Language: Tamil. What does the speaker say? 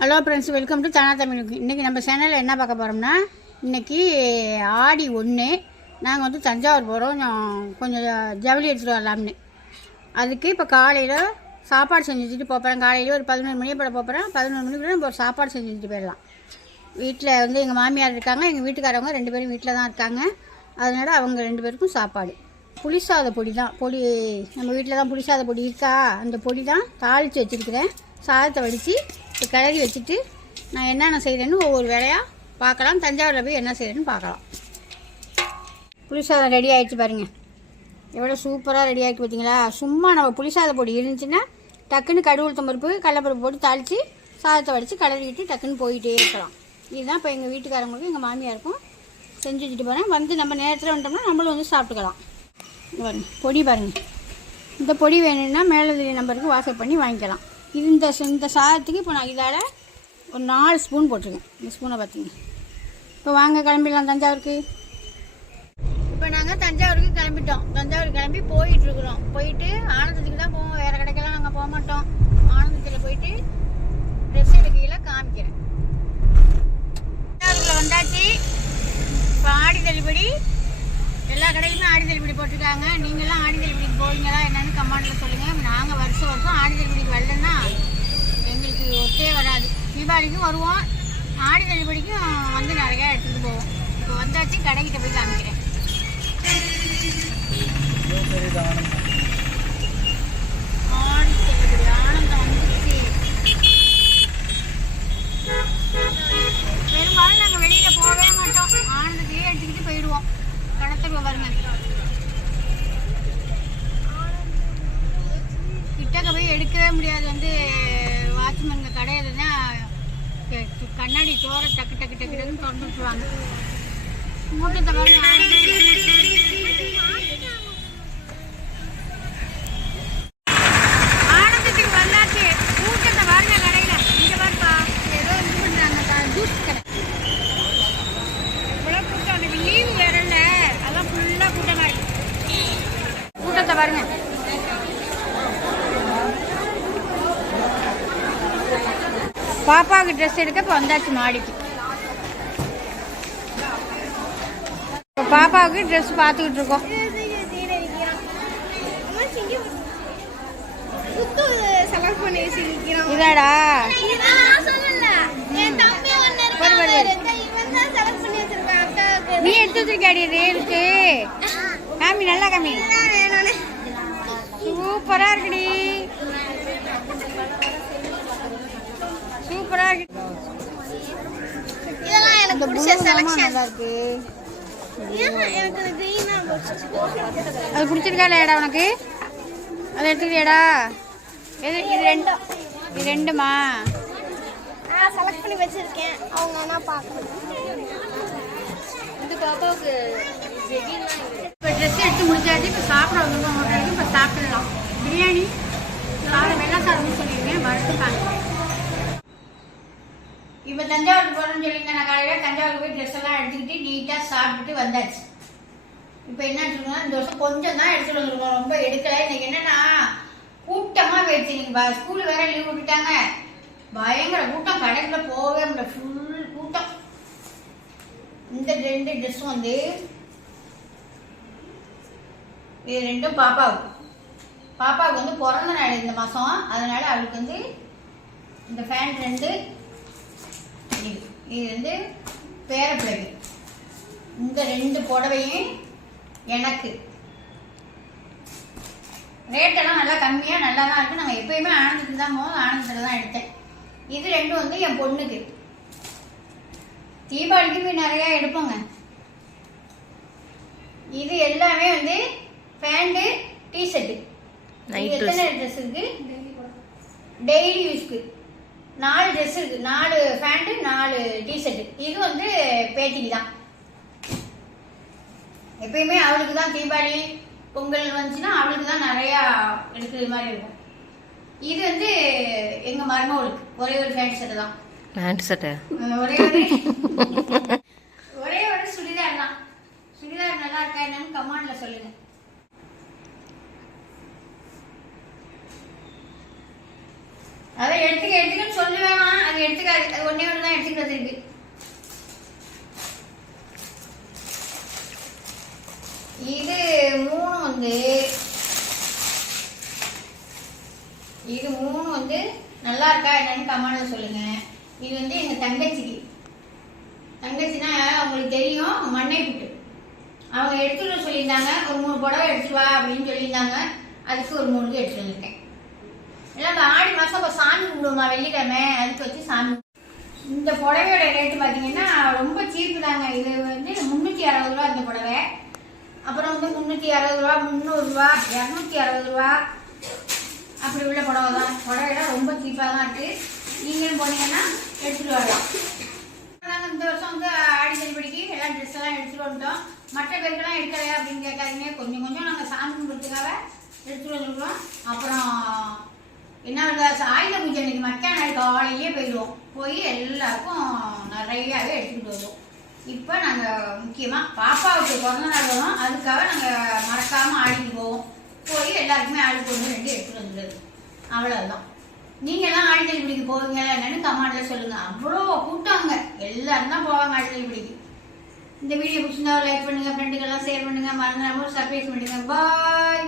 Hello friends welcome to Dhana தமிழுக்கு இன்றைக்கி நம்ம சேனலில் என்ன பார்க்க போகிறோம்னா இன்றைக்கி ஆடி ஒன்று நாங்கள் வந்து தஞ்சாவூர் போகிறோம் கொஞ்சம் ஜவுளி எடுத்துகிட்டு வரலாம்னு. அதுக்கு இப்போ காலையில் சாப்பாடு செஞ்சு வச்சுட்டு போகிறேன் காலையில் ஒரு பதினொரு மணி போட போகிறேன் பதினொரு மணிக்குள்ள நம்ம ஒரு சாப்பாடு செஞ்சு வச்சுட்டு போயிடலாம். வீட்டில் வந்து எங்கள் மாமியார் இருக்காங்க. எங்கள் வீட்டுக்காரவங்க ரெண்டு பேரும் வீட்டில் தான் இருக்காங்க. அதனால் அவங்க ரெண்டு பேருக்கும் சாப்பாடு. புளிசாத பொடி தான். பொடி நம்ம வீட்டில் தான் புளிசாத பொடி இருக்கா? அந்த பொடி தான் தாளித்து வச்சுருக்கிறேன். சாதத்தை வடித்து இப்போ கிளறி வச்சுட்டு நான் என்னென்ன செய்கிறேன்னு ஒவ்வொரு வேலையாக பார்க்கலாம். தஞ்சாவூரில் போய் என்ன செய்கிறேன்னு பார்க்கலாம். புளிசாதம் ரெடி ஆகிடுச்சு பாருங்கள் எவ்வளோ சூப்பராக ரெடி ஆகிட்டு பார்த்தீங்களா சும்மா நம்ம புளிசாத பொடி இருந்துச்சுன்னா டக்குன்னு கடுகு உளுத்தம் பருப்பு கடலப்பருப்பு போட்டு தாளித்து சாதத்தை வடித்து கிளறிக்கிட்டு டக்குன்னு போயிட்டே இருக்கலாம். இதுதான் இப்போ எங்கள் வீட்டுக்காரங்களுக்கும் எங்கள் மாமியாருக்கும் செஞ்சு வச்சுட்டு போகிறேன் வந்து நம்ம நேரத்தில் வந்துட்டோம்னா நம்மளும் வந்து சாப்பிட்டுக்கலாம். பொடி பாருங்கள் இந்த பொடி வேணும்னா மேலதிரி நம்பருக்கு வாட்ஸ்அப் பண்ணி வாங்கிக்கலாம். இது இந்த இந்த சாதத்துக்கு இப்போ நான் இதால் ஒரு நாலு ஸ்பூன் போட்டிருக்கேன். இந்த ஸ்பூனை பார்த்தீங்க இப்போ வாங்க கிளம்பிடலாம். தஞ்சாவூருக்கு. இப்போ நாங்கள் தஞ்சாவூருக்கு கிளம்பிட்டோம். தஞ்சாவூர் கிளம்பி போயிட்டுருக்குறோம். போயிட்டு ஆனந்தத்துக்கு தான் போவோம். வேறு கடைக்கெல்லாம் நாங்கள் போக மாட்டோம். ஆனந்தத்தில் போயிட்டு ட்ரெஸ் எடுக்கையில் காமிக்கிறேன். தஞ்சாவூரில் வந்தாச்சு. இப்போ ஆடி தள்ளுபடி. எல்லா கடையிலுமே ஆடி தள்ளுபடி போட்டிருக்காங்க. நீங்களாம் ஆடி தள்ளுபடி என்னன்னு சொல்லுங்கள் நாங்கள் வருஷம் வருஷம் ஆடி வரலன்னா எங்களுக்கு ஒத்தே வராது. தீபாவளிக்கும் வருவோம். ஆடி தள்ளுபடிக்கும் வந்து நிறையா எடுத்துகிட்டு போவோம். இப்போ வந்தாச்சு கடைக்கிட்ட போய் காமிக்கிறேன் ஆடி தள்ளுபடி ஆனந்தம் வந்துருச்சு பெரும்பாலும் நாங்கள் வெளியில் போகவே மாட்டோம் ஆனந்தத்தையே எடுத்துக்கிட்டு போயிடுவோம் கடத்துக்கு வருங்க கிட்டக்க போய் எடுக்கவே முடியாது வந்து வாட்ச்மேன் கடையில் தான் கண்ணாடி சோற டக்கு டக்கு டக்கு டக்குன்னு திறந்து விட்டுருவாங்க. மூட்டத்தை பாருங்க ஆனந்தத்துக்கு வந்தாச்சு. கூட்டத்தை பாருங்க கடையில. இங்க பாருப்பா. ஏதோ இது பண்றாங்க. ஜூஸ் கடை. இவ்வளவு கூட்டம். அன்னைக்கு லீவு வேற இல்ல. அதான் ஃபுல்லா கூட்டமா இருக்கு. கூட்டத்தை பாருங்க பாப்பாவுக்கு ட்ரெஸ் எடுக்க இப்போ வந்தாச்சு மாடிக்கு. இப்போ பாப்பாவுக்கு ட்ரெஸ் பார்த்துக்கிட்டு இருக்கோம். இதாடா. நீ எடுத்து வச்சிருக்காடி காமி நல்லா காமி. சூப்பரா இருக்குடி. சூப்பரா இருக்கு. இதெல்லாம் எனக்கு பிடிச்ச செலக்ஷன் நல்லா இருக்கு அது பிடிச்சிருக்கா இல்லையாடா உனக்கு? அதை எடுத்துக்கிறியாடா? எது இது ரெண்டு இது ரெண்டுமா? நான் செலக்ட் பண்ணி வச்சிருக்கேன். அவங்க ஆனா பார்க்கணும் இந்த பாப்பாவுக்கு இப்போ ட்ரெஸ் எடுத்து முடிச்சாச்சு இப்போ சாப்பிட வந்துருக்கோம் ஹோட்டலுக்கு இப்போ சாப்பிடலாம் பிரியாணி சாதம் வெள்ளை சாதம்னு சொல்லியிருக்கேன். வறுத்துக்காங்க இப்போ தஞ்சாவூர் போகிறோம்னு சொல்லியிருந்தேன். நான் காலையில் தஞ்சாவூர் போய் ட்ரெஸ் எல்லாம் எடுத்துக்கிட்டு நீட்டாக சாப்பிட்டுட்டு வந்தாச்சு. இப்போ என்ன சொல்லுங்க இந்த வருஷம் கொஞ்சம் தான் எடுத்துட்டு வந்துருக்கோம். ரொம்ப எடுக்கல. இன்னைக்கு என்னன்னா கூட்டமாக போயிடுச்சு இன்னைக்கு. ஸ்கூல் வேற லீவ் விட்டுட்டாங்க. பயங்கர கூட்டம். கடைக்குள்ள போகவே முடியல. ஃபுல் கூட்டம். இந்த ரெண்டு ட்ரெஸ்ஸும் வந்து இது ரெண்டும் பாப்பாவுக்கு. பாப்பாவுக்கு வந்து பிறந்த நாள் இந்த மாதம் அதனால அவளுக்கு வந்து இந்த ஃபேண்ட் ரெண்டு இது வந்து பேர பிள்ளைக்கு இந்த ரெண்டு புடவையும் எனக்கு. ரேட்டெல்லாம் நல்லா கம்மியாக நல்லா தான் இருக்குது நாங்கள் எப்பயுமே ஆனந்தத்தில் தான் போவோம். ஆனந்தத்தில் தான் எடுத்தேன். இது ரெண்டும் வந்து என் பொண்ணுக்கு. தீபாவளிக்கு போய் நிறையா எடுப்போங்க. இது எல்லாமே வந்து பேண்ட்டு டிஷர்ட்டு எத்தனை ட்ரெஸ் இருக்கு? டெய்லி யூஸ்க்கு நாலு ட்ரெஸ் இருக்கு. நாலு பேண்ட்டு நாலு டிஷர்ட்டு இது வந்து பேத்திக்கு தான். எப்பயுமே அவளுக்கு தான் தீபாவளி பொங்கல் வந்துச்சுன்னா அவளுக்கு தான் நிறையா எடுக்கிற மாதிரி இருக்கும். இது வந்து எங்க மருமகளுக்கு. ஒரே ஒரு பேண்ட் ஷர்ட் தான். பேண்ட் சட்டை ஒரே ஒரு ஒரே இருக்குன்னு சொல்லுவேன் அது எடுத்துக்காது. அது ஒன்னே ஒன்று தான் எடுத்துக்கிட்டு வந்திருக்கு இது மூணு வந்து இது மூணு வந்து நல்லா இருக்கா என்னன்னு கமெண்ட்ல சொல்லுங்க. இது வந்து எங்க தங்கச்சிக்கு. தங்கச்சினா அவங்களுக்கு தெரியும் மண்ணை புட்டு அவங்க எடுத்துட்டு சொல்லியிருந்தாங்க ஒரு மூணு புடவை எடுத்துட்டு வா அப்படின்னு சொல்லியிருந்தாங்க. அதுக்கு ஒரு மூணு எடுத்துட்டு வந்திருக்கேன். எல்லாம் இந்த ஆடி மாசம் இப்போ சாமி கும்பிடுவோமா வெள்ளிக்கிழமை. அதுக்கு வச்சு சாமி இந்த புடவையோட ரேட்டு பார்த்தீங்கன்னா ரொம்ப சீப்பு தாங்க. இது வந்து முந்நூற்றி அறுபது ரூபா இந்த புடவை. அப்புறம் வந்து முந்நூற்றி அறுபது ரூபா முந்நூறுரூவா இரநூத்தி அறுபது ரூபா. அப்படி உள்ள புடவை தான். புடவைலாம் ரொம்ப சீப்பாக தான் இருக்குது நீங்களும் போனீங்கன்னா எடுத்துகிட்டு வரலாம். நாங்கள் இந்த வருஷம் வந்து ஆடி தள்ளுபடிக்கு எல்லாம் ட்ரெஸ் எல்லாம் எடுத்துகிட்டு வந்துட்டோம். மற்ற பேருக்கெல்லாம் எடுக்கலையா அப்படின்னு கேட்காதீங்க. கொஞ்சம் கொஞ்சம் நாங்கள் சாமி கும்பிட்றதுக்காக எடுத்துகிட்டு வந்துருக்கோம். அப்புறம் என்ன பண்ணுறது ஆயுத பூஜை அன்னைக்கு மக்கா நாள் போயிடுவோம். போய் எல்லாருக்கும் நிறையாவே எடுத்துக்கிட்டு வருவோம். இப்போ நாங்கள் முக்கியமாக பாப்பாவுக்கு பிறந்த நாள் வரும். அதுக்காக நாங்கள் மறக்காமல் ஆடிக்கு போவோம். போய் எல்லாருக்குமே ஆளுக்கு ஒன்று ரெண்டு எடுத்துகிட்டு வந்துடுது அவ்வளோதான் நீங்களாம் ஆடி பிடிக்கு போவீங்க என்னன்னு கமாண்டில் சொல்லுங்கள் அவ்வளோ கூட்டாங்க எல்லாரும் தான் போவாங்க ஆடி பிடிக்கு இந்த வீடியோ பிடிச்சிருந்தா லைக் பண்ணுங்கள் ஃப்ரெண்டுக்கெல்லாம் ஷேர் பண்ணுங்கள் மறந்துடாமல் சர்ப்ரைஸ் பண்ணுங்கள் பாய்